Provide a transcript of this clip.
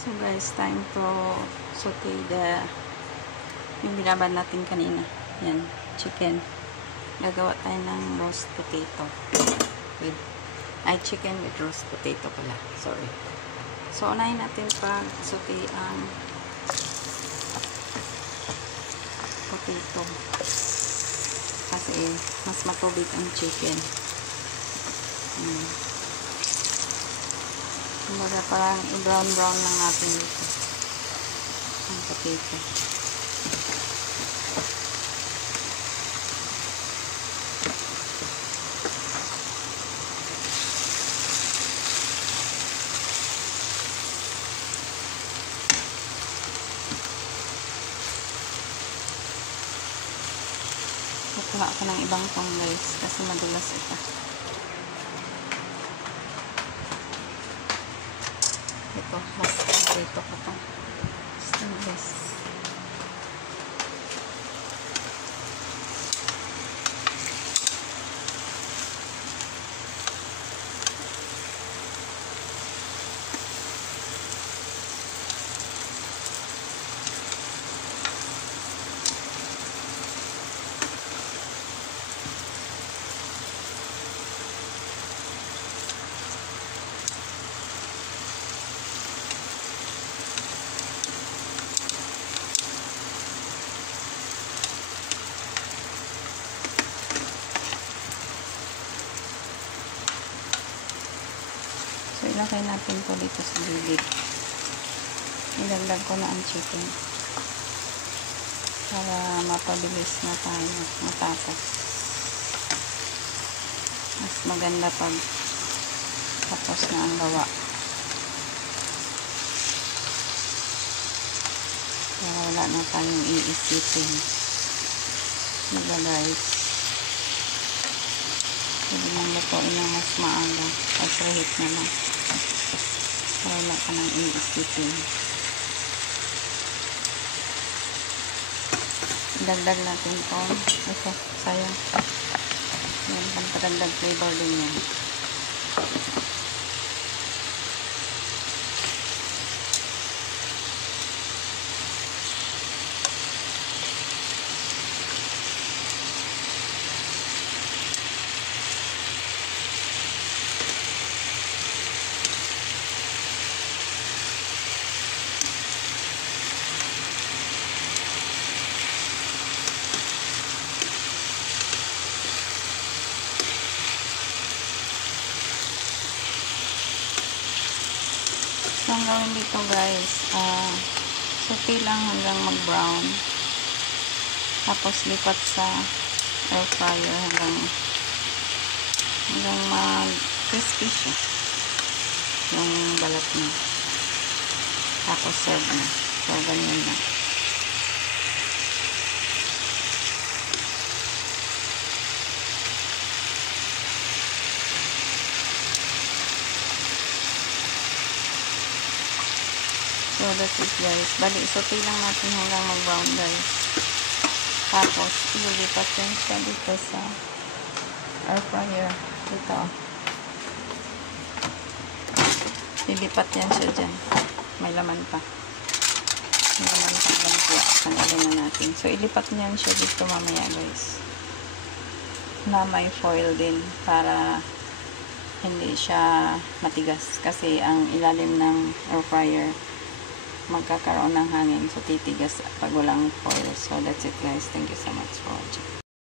So guys, time to saute yung binabad natin kanina. Yan, chicken. Gagawa tayo ng roast potato. Chicken with roast potato pala. Sorry. So, unahin natin pag saute ang potato. Kasi mas matubig ang chicken. Kumbaga parang i-brown-brown lang natin dito ang potato. Kukuha ako ng ibang tong guys kasi madulas ito. Ito, mas potato ko to. Stainless. So, ilagay natin to dito sa gilid. Ilagdag ko na ang chicken para mapabilis na tayo matapos. Mas maganda pag tapos na ang gawa. Para wala na tayong iisipin. Diba guys? Pwede nang lutuin ng mas maaga. Pag-reheat na lang. Wala ka nang iisipin. Dagdag natin ito. Ito, sayang. Yan, pantadagdag flavor din yan. So, ang gawin dito guys, saute lang hanggang mag-brown. Tapos lipat sa air fryer hanggang mag-crispy siya. Yung balat niya. Tapos serve na. So, ganyan na. So, that's it guys. Bali, saute lang natin hanggang mag-brown guys. Tapos, ililipat yan siya dito sa air fryer. Dito. Lilipat yan siya dyan. May laman pa. May laman pa. Tanggalin na natin. So, ilipat niyan siya dito mamaya guys. Na may foil din para hindi siya matigas. Kasi ang ilalim ng air fryer magkakaroon ng hangin, so titigas pag walang foil. So that's it guys, thank you so much for watching.